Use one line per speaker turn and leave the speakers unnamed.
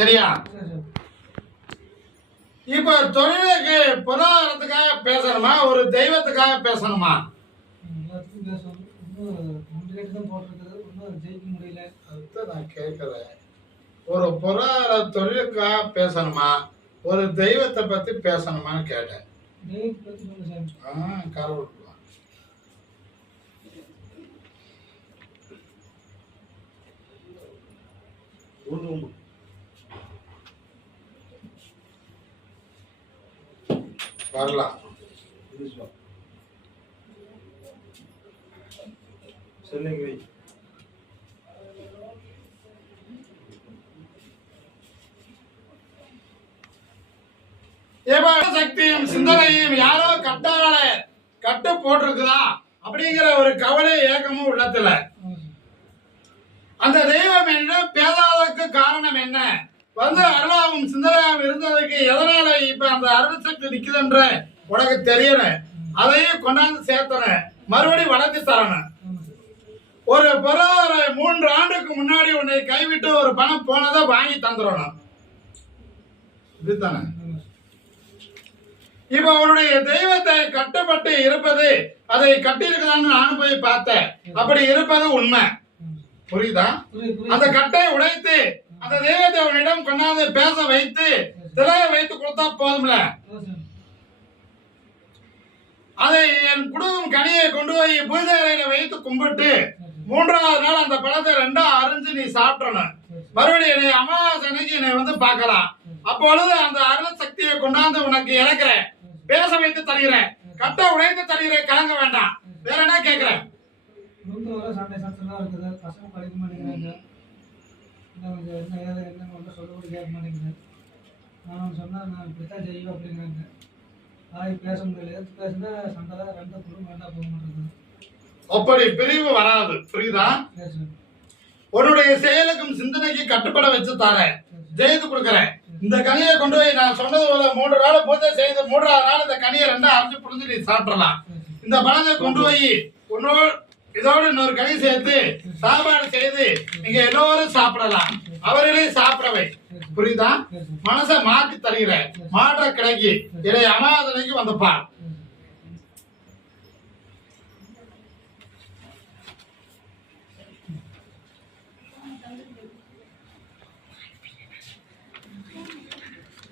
சரியா?
சரி சார்.
இப்ப தொழிலுக்கு பொருளாதாரத்துக்காக பேசணுமா? ஒரு தெய்வத்துக்காக பேசணுமா? ஒரு பொருளாதார தொழிலுக்காக பேசணுமா? ஒரு தெய்வத்தை பத்தி பேசணுமான்னு கேட்டேன்.
தெய்வத்தை பற்றி
வரலாம்.
சொல்லுங்க.
சக்தியும் சிந்தனையும் யாரோ கட்டால கட்டு போட்டிருக்குதா அப்படிங்கிற ஒரு கவலை ஏக்கமும் உள்ளத்துல. அந்த தெய்வம் என்ன பேதாதற்கு காரணம் என்ன? வந்து அருளாவும் சிந்தனையாவும் இருந்ததுக்கு எதனால இப்ப அந்த அருள் சக்தி நிக்குதுன்ற உனக்கு தெரியணும் அதையும் கொண்டாந்து சேர்த்தணும் மறுபடியும் வளர்த்து தரணும் ஒரு பொருளாதார மூன்று ஆண்டுக்கு முன்னாடி உன்னை கைவிட்டு ஒரு பணம் போனதை வாங்கி தந்துடணும். இப்படித்தானே? இப்ப அவருடைய தெய்வத்தை கட்டுப்பட்டு இருப்பது அதை கட்டியிருக்கிறான்னு நானும் போய் பார்த்தேன். அப்படி இருப்பது உண்மை. புரியுதா. அந்த கட்டை உடைத்து அந்த தெய்வத்தை அவனிடம் கொண்டாந்து பேச வைத்து திரைய வைத்து கொடுத்தா போதும்ல? அதை என் குடும்பம் கனியை கொண்டு போய் புனித அறையில வைத்து கும்பிட்டு மூன்றாவது நாள் அந்த பழத்தை ரெண்டா அரிஞ்சு நீ சாப்பிடணும். மறுபடியும் என்னை அமாவாசை அன்னைக்கு என்னை வந்து பார்க்கலாம். அப்பொழுது அந்த அருள் சக்தியை கொண்டாந்து உனக்கு இறக்குறேன். பேச வைத்து தருகிறேன். கட்டை உடைத்து தருகிறேன். கலங்க வேண்டாம். வேற என்ன கேட்கிறேன்
என்ன கொஞ்சம் என்ன ஏது என்ன ஒன்றும் சொல்ல கூட கேட்க மாட்டேங்கிறேன் நான் சொன்னால் நான் இப்படித்தான் செய்வேன் அப்படிங்கிறாங்க. நாளைக்கு பேச முடியல எதிர்த்து பேசினா சண்டை தான் ரெண்டு குடும்பம் வேண்டாம் போக மாட்டேங்குது.
அப்படி பிரிவு வராது. புரியுதா? உன்னுடைய செயலுக்கும் சிந்தனைக்கு கட்டுப்பட வச்சு தரேன். ஜெயித்து கொடுக்குறேன். இந்த கனியை கொண்டு போய் நான் சொன்னது போல மூன்று நாள் பூஜை செய்து மூன்றாவது நாள் இந்த கனியை ரெண்டா அரைஞ்சு புரிஞ்சு நீ சாப்பிடலாம். இந்த பழத்தை கொண்டு போய் உன்னோடு இதோடு இன்னொரு கை சேர்த்து சாப்பாடு செய்து நீங்க எல்லோரும் சாப்பிடலாம். அவர்களே சாப்பிடவை. புரியுதா?
மனச
மனசை மாத்தி தருகிற மாற்ற கிடைக்கி இதை அமாதனைக்கு வந்தப்பா